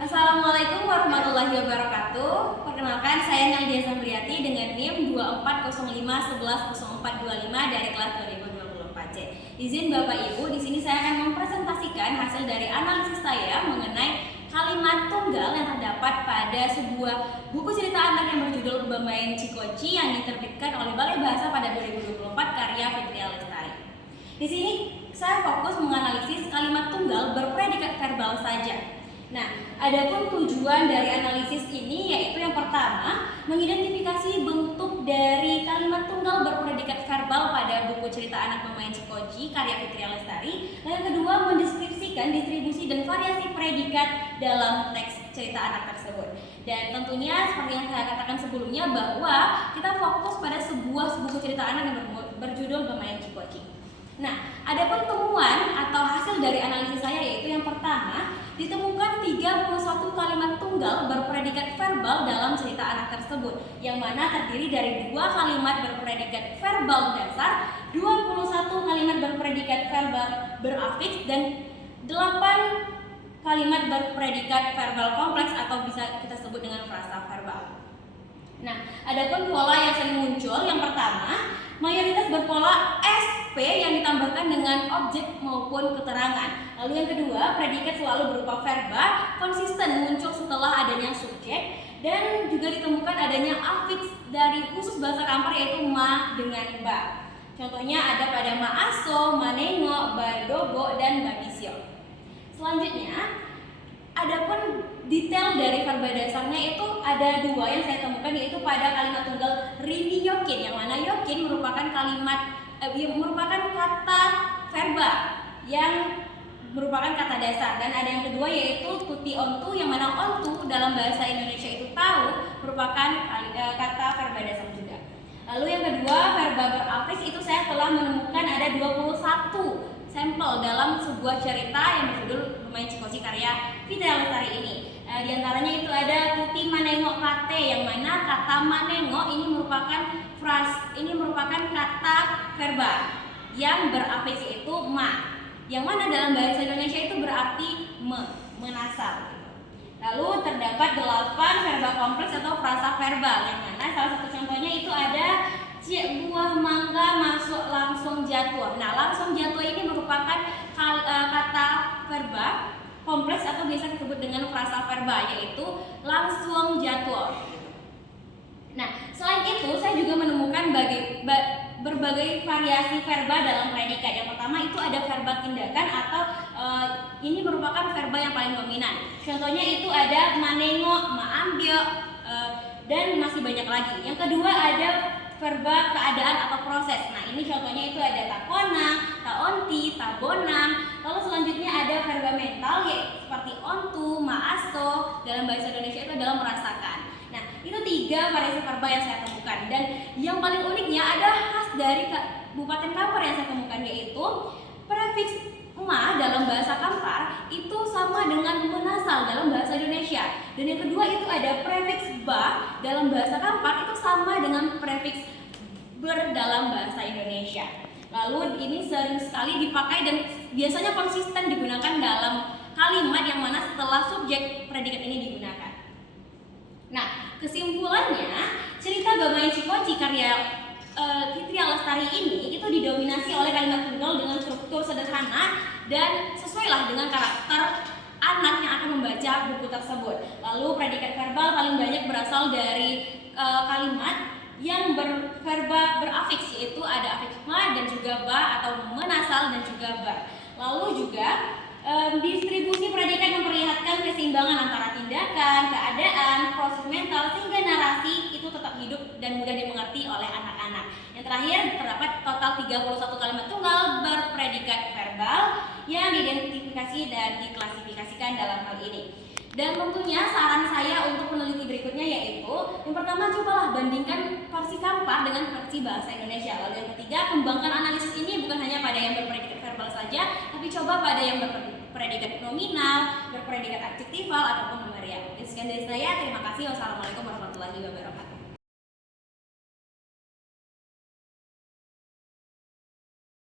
Assalamualaikum warahmatullahi wabarakatuh. Perkenalkan, saya Naldia Sambriati dengan NIM 2405110425 dari kelas 2024C. Izin Bapak Ibu, di sini saya akan mempresentasikan hasil dari analisis saya mengenai kalimat tunggal yang terdapat pada sebuah buku cerita anak yang berjudul Bermain Cikoci yang diterbitkan oleh Balai Bahasa pada 2024 karya Fitria Lestari. Di sini saya fokus menganalisis kalimat tunggal berpredikat verbal saja. Nah, adapun tujuan dari analisis ini yaitu yang pertama, mengidentifikasi bentuk dari kalimat tunggal berpredikat verbal pada buku cerita anak Bermain Cikoci karya Fitria Lestari. Dan yang kedua, mendeskripsikan distribusi dan variasi predikat dalam teks cerita anak tersebut. Dan tentunya seperti yang saya katakan sebelumnya bahwa kita fokus pada sebuah buku cerita anak yang berjudul Bermain Cikoci. Nah, adapun temuan atau hasil dari analisis saya yaitu yang pertama, ditemukan 31 kalimat tunggal berpredikat verbal dalam cerita anak tersebut, yang mana terdiri dari 2 kalimat berpredikat verbal dasar, 21 kalimat berpredikat verbal berafiks, dan 8 kalimat berpredikat verbal kompleks atau bisa kita sebut dengan frasa verbal. Nah, adapun pola yang sering muncul, yang pertama, mayoritas berpola SP yang ditambahkan dengan objek maupun keterangan. Lalu yang kedua, predikat selalu berupa verba, konsisten muncul setelah adanya subjek, dan juga ditemukan adanya afiks dari khusus bahasa Kampar yaitu ma dengan ba. Contohnya ada pada maaso, manengo, badobo, dan babisio. Selanjutnya, adapun detail dari verba dasarnya itu ada 2 yang saya temukan, yaitu pada kalimat tunggal rini yokin, yang mana yokin merupakan merupakan kata verba yang merupakan kata dasar, dan ada yang kedua yaitu tuti ontu, yang mana ontu dalam bahasa Indonesia itu tahu merupakan kata verba dasar juga. Lalu yang kedua, verba berafiks itu saya telah menemukan ada 21 sampel dalam sebuah cerita yang berjudul Bermain Cikoci karya Fitria Lestari ini. Di antaranya itu ada tuti manengo kate, yang mana kata manengo ini merupakan kata verba yang berafiks yaitu ma, yang mana dalam bahasa Indonesia itu berarti menasar. Lalu terdapat 8 verba kompleks atau frasa verbal, yang mana salah satu contohnya itu ada cik buah mangga masuk langsung jatuh. Nah, langsung jatuh ini merupakan kata verba kompleks atau biasa disebut dengan frasa verba, yaitu langsung jatuh. Nah, selain itu saya juga menemukan berbagai variasi verba dalam predikat. Yang pertama itu ada verba tindakan atau ini merupakan verba yang paling dominan. Contohnya itu ada manengo, maambil, dan masih banyak lagi. Yang kedua ada verba keadaan atau proses. Nah, ini contohnya itu ada takona, taonti, tabonam. Lalu selanjutnya ada verba mental yaitu seperti ontu, maaso. Dalam bahasa Indonesia itu adalah merasakan. Nah, itu 3 variasi verba yang saya temukan, dan yang paling uniknya ada khas dari Kabupaten Kampar yang saya temukan, yaitu prefiks ma dalam bahasa Kampar itu sama dengan menasal dalam bahasa Indonesia, dan yang kedua itu ada prefiks ba dalam bahasa Kampar itu sama dengan prefiks ber dalam bahasa Indonesia. Lalu ini sering sekali dipakai dan biasanya konsisten digunakan dalam kalimat yang mana setelah subjek predikat ini digunakan. Nah, kesimpulannya, cerita Bermain Cikoci karya Fitria Lestari ini itu didominasi oleh kalimat tunggal dengan struktur sederhana dan sesuailah dengan karakter anak yang akan membaca buku tersebut. Lalu predikat verbal paling banyak berasal dari kalimat yang berverba berafiks, yaitu ada afiks ma dan juga ba atau menasal dan juga bar. Lalu juga distribusi predikat memperlihatkan keseimbangan antara tindakan, keadaan, proses mental sehingga narasi itu tetap hidup dan mudah dimengerti oleh anak-anak. Yang terakhir, terdapat total 31 kalimat tunggal berpredikat verbal yang diidentifikasi dan diklasifikasikan dalam hal ini. Dan tentunya saran saya untuk peneliti berikutnya yaitu yang pertama, cobalah bandingkan versi Kampar dengan versi bahasa Indonesia. Lalu yang ketiga, kembangkan analisis ini bukan hanya pada yang berpredikat verbal saja, tapi coba pada yang berpredikat nominal, berpredikat adjektifal ataupun nomerial. Sekian dari saya, terima kasih. Wassalamualaikum warahmatullahi wabarakatuh.